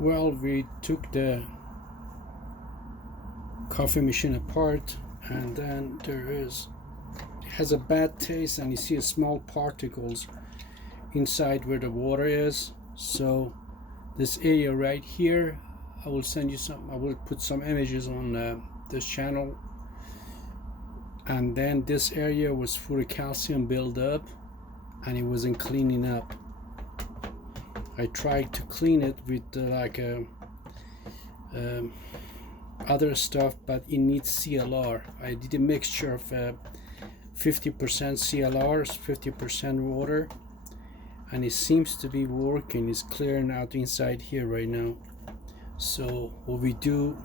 Well, we took the coffee machine apart, and then it has a bad taste, and you see small particles inside where the water is. So this area right here, I will put some images on this channel. And then this area was full of calcium buildup, and it wasn't cleaning up. I tried to clean it with other stuff, but it needs CLR. I did a mixture of 50% CLR, 50% water, and it seems to be working. It's clearing out inside here right now. So what we do,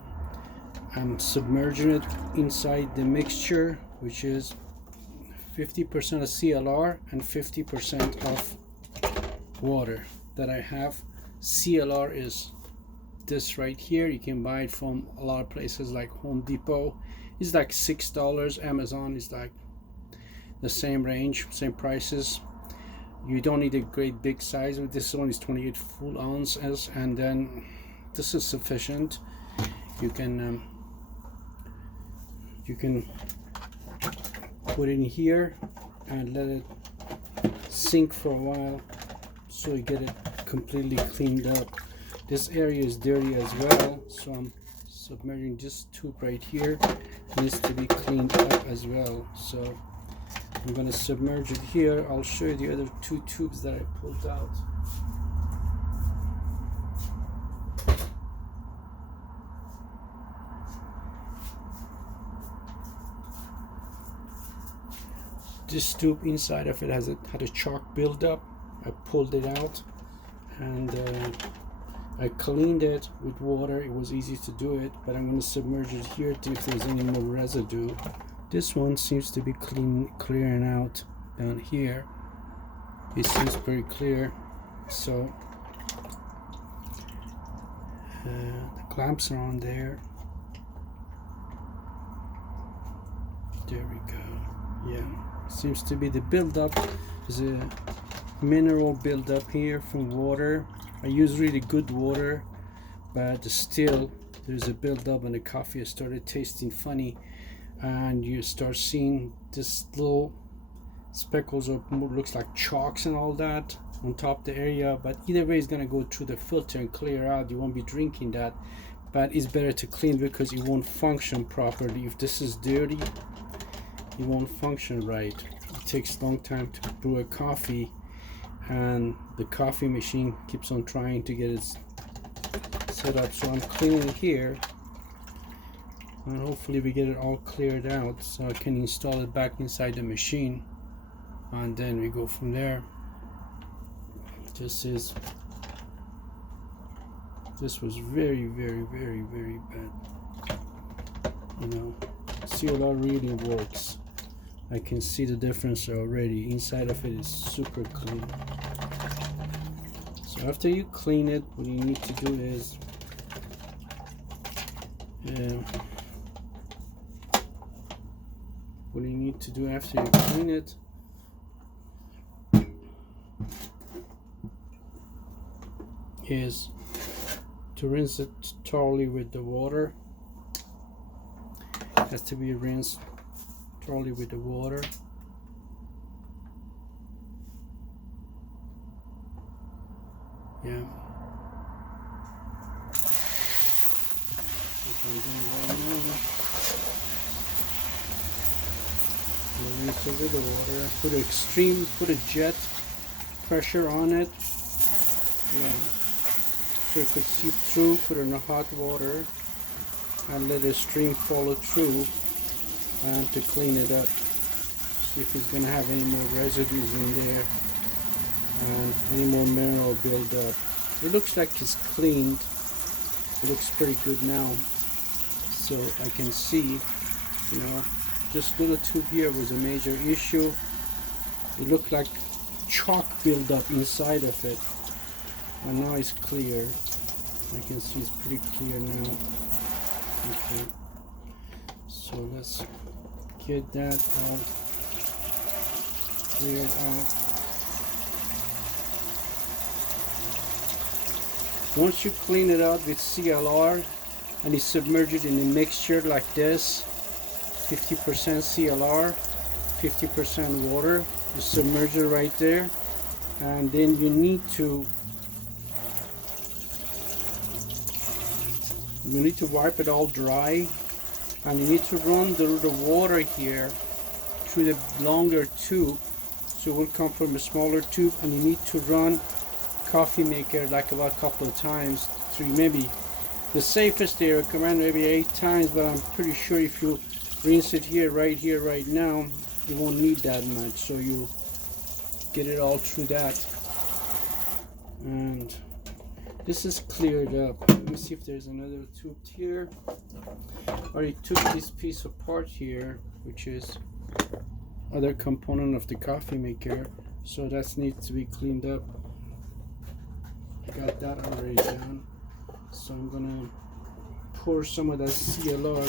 I'm submerging it inside the mixture, which is 50% of CLR and 50% of water that I have. CLR is this right here. You can buy it from a lot of places like Home Depot. It's like $6. Amazon is like the same range, same prices. You don't need a great big size. This one is 28 full ounces, and then this is sufficient. You can put it in here and let it sink for a while so you get it completely cleaned up. This area is dirty as well, so I'm submerging this tube right here. It needs to be cleaned up as well. So I'm going to submerge it here. I'll show you the other two tubes that I pulled out. This tube inside of it had a chalk buildup. I pulled it out, and I cleaned it with water. It was easy to do it, but I'm going to submerge it here to see if there's any more residue. This one seems to be clearing out down here. It seems pretty clear. So the clamps are on there. There we go. Yeah. Seems to be the buildup. There's a mineral buildup here from water. I use really good water, but still there's a buildup, and the coffee has started tasting funny, and you start seeing this little speckles of looks like chalks and all that on top of the area. But either way, it's gonna go through the filter and clear out. You won't be drinking that, but it's better to clean because it won't function properly. If this is dirty, it won't function right. It takes a long time to brew a coffee, and the coffee machine keeps on trying to get it set up. So I'm cleaning here, and hopefully we get it all cleared out so I can install it back inside the machine, and then we go from there. This was very bad. You know, CLR really works. I can see the difference already. Inside of it is super clean. So after you clean it, what you need to do is after you clean it, is to rinse it thoroughly with the water. It has to be rinsed thoroughly with the water. Yeah. Which I'm doing right now. Rinse it with the water. Put a jet pressure on it. Yeah. So it could seep through. Put it in the hot water and let the stream follow through, and to clean it up. See if it's gonna have any more residues in there and any more mineral buildup. It looks like it's cleaned. It looks pretty good now. So I can see, you know, this little tube here was a major issue. It looked like chalk buildup inside of it, and now it's clear. I can see it's pretty clear now. Okay, so let's get that out, cleared out. Once you clean it out with CLR and you submerge it in a mixture like this, 50% CLR, 50% water, you submerge it right there, and then you need to wipe it all dry, and you need to run the water here through the longer tube, so it will come from a smaller tube, and you need to run coffee maker like about a couple of times, 3 maybe. The safest they recommend maybe 8 times, but I'm pretty sure if you rinse it here right now, you won't need that much, so you get it all through that. And this is cleared up. Let me see if there's another tube here. I already took this piece apart here, which is other component of the coffee maker, so that needs to be cleaned up. Got that already done, so I'm gonna pour some of that CLR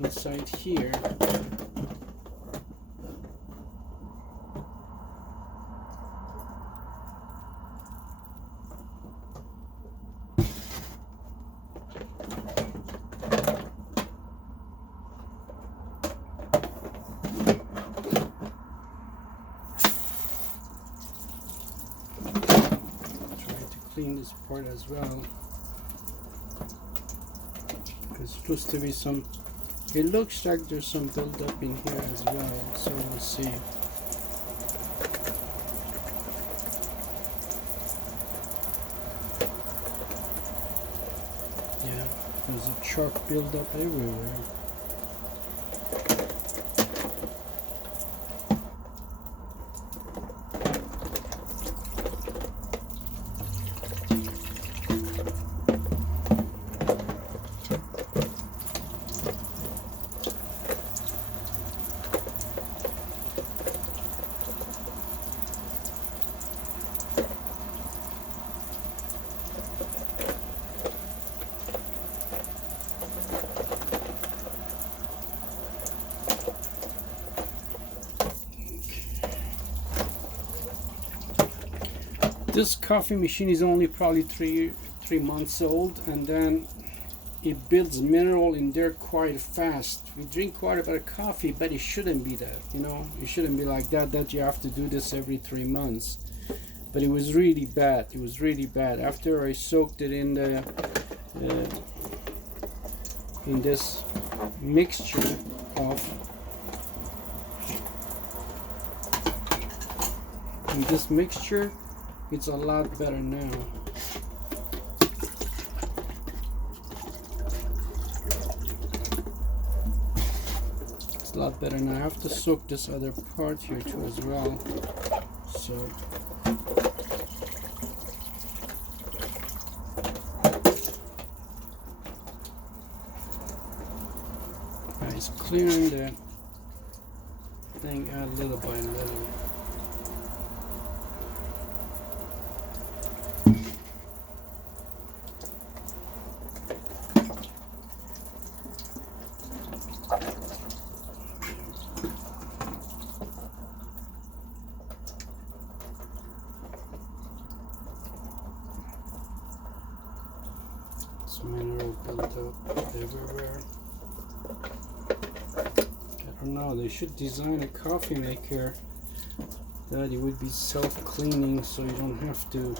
inside here. Clean this part as well, because it's supposed to be some, it looks like there's some buildup in here as well, so we'll see. Yeah, there's a chalk buildup everywhere. This coffee machine is only probably three months old, and then it builds mineral in there quite fast. We drink quite a bit of coffee, but it shouldn't be that, you know, it shouldn't be like that you have to do this every 3 months. But it was really bad. It was really bad. After I soaked it in the in this mixture of it's a lot better now. It's a lot better now. I have to soak this other part here too as well. So it's clearing the thing out little by little. Mineral built up everywhere. I don't know, they should design a coffee maker that it would be self-cleaning, so you don't have to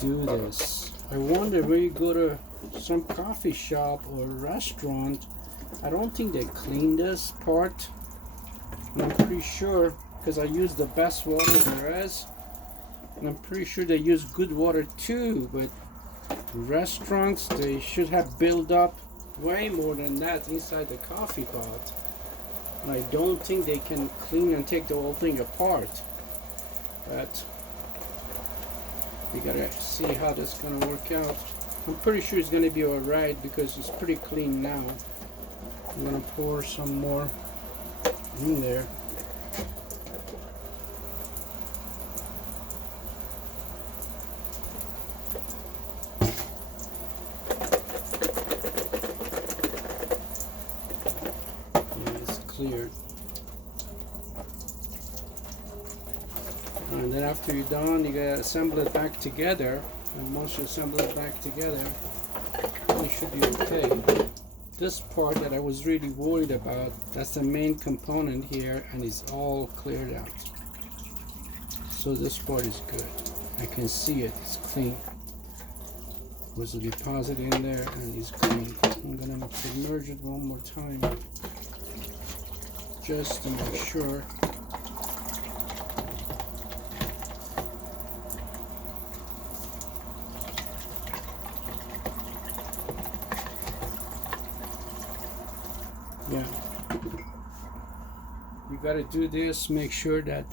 do this. I wonder where you go to some coffee shop or restaurant, I don't think they clean this part. And I'm pretty sure, because I use the best water there is, and I'm pretty sure they use good water too, but restaurants, they should have built up way more than that inside the coffee pot. And I don't think they can clean and take the whole thing apart. But we gotta see how this is gonna work out. I'm pretty sure it's gonna be alright because it's pretty clean now. I'm gonna pour some more in there. Clear. And then after you're done, you gotta assemble it back together And once you assemble it back together, it should be okay. This part that I was really worried about, that's the main component here, and it's all cleared out. So this part is good. I can see it, it's clean. There's a deposit in there and it's clean. I'm gonna submerge it one more time just to make sure. Yeah, you got to do this, make sure that